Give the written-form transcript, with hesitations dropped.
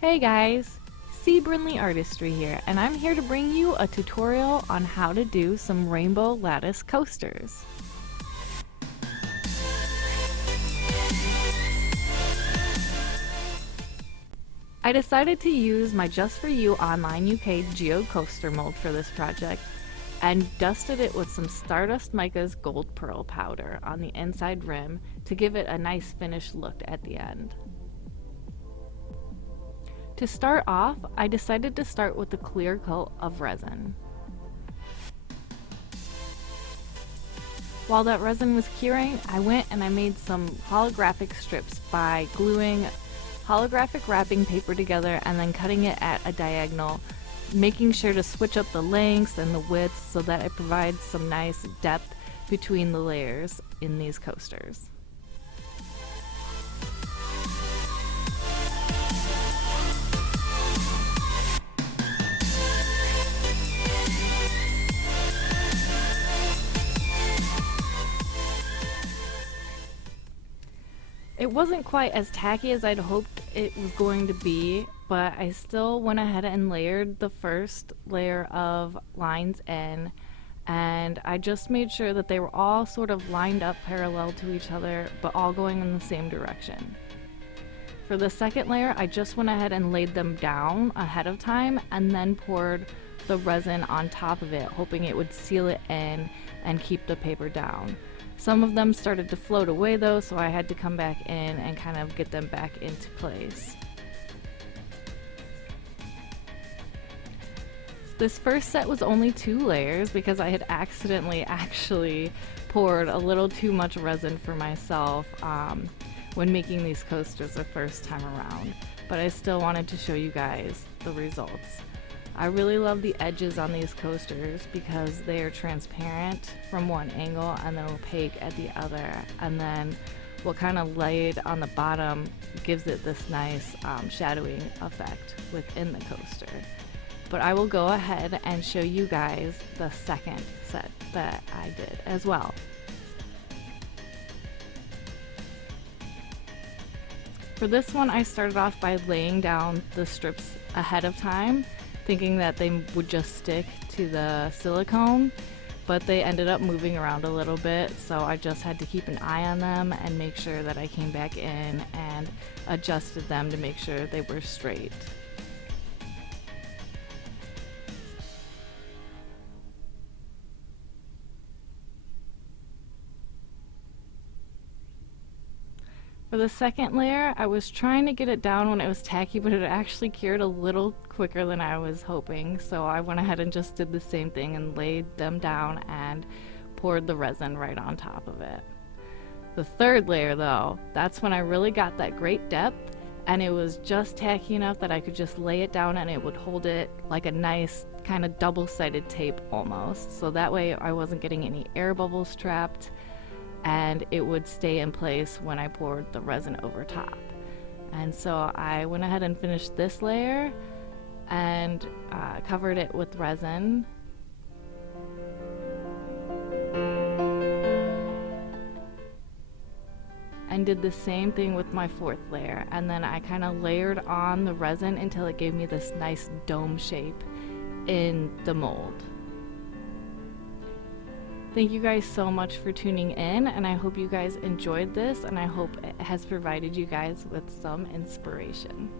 Hey guys, CBrinley Artistry here, and I'm here to bring you a tutorial on how to do some rainbow lattice coasters. I decided to use my Just For You Online UK geode coaster mold for this project and dusted it with some Stardust Mica's gold pearl powder on the inside rim to give it a nice finished look at the end. To start off, I decided to start with the clear coat of resin. While that resin was curing, I went and I made some holographic strips by gluing holographic wrapping paper together and then cutting it at a diagonal, making sure to switch up the lengths and the widths so that it provides some nice depth between the layers in these coasters. It wasn't quite as tacky as I'd hoped it was going to be, but I still went ahead and layered the first layer of lines in, and I just made sure that they were all sort of lined up parallel to each other, but all going in the same direction. For the second layer, I just went ahead and laid them down ahead of time and then poured the resin on top of it, hoping it would seal it in and keep the paper down. Some of them started to float away though, so I had to come back in and kind of get them back into place. This first set was only 2 layers because I had accidentally actually poured a little too much resin for myself when making these coasters the first time around, but I still wanted to show you guys the results. I really love the edges on these coasters because they are transparent from one angle and then opaque at the other, and then what kind of laid on the bottom gives it this nice shadowing effect within the coaster. But I will go ahead and show you guys the second set that I did as well. For this one, I started off by laying down the strips ahead of time, thinking that they would just stick to the silicone, but they ended up moving around a little bit, so I just had to keep an eye on them and make sure that I came back in and adjusted them to make sure they were straight. For the second layer, I was trying to get it down when it was tacky, but it actually cured a little quicker than I was hoping, so I went ahead and just did the same thing and laid them down and poured the resin right on top of it. The third layer though, that's when I really got that great depth, and it was just tacky enough that I could just lay it down and it would hold it like a nice kind of double-sided tape almost, so that way I wasn't getting any air bubbles trapped, and it would stay in place when I poured the resin over top. And so I went ahead and finished this layer and covered it with resin. And did the same thing with my fourth layer, and then I kind of layered on the resin until it gave me this nice dome shape in the mold. Thank you guys so much for tuning in, and I hope you guys enjoyed this, and I hope it has provided you guys with some inspiration.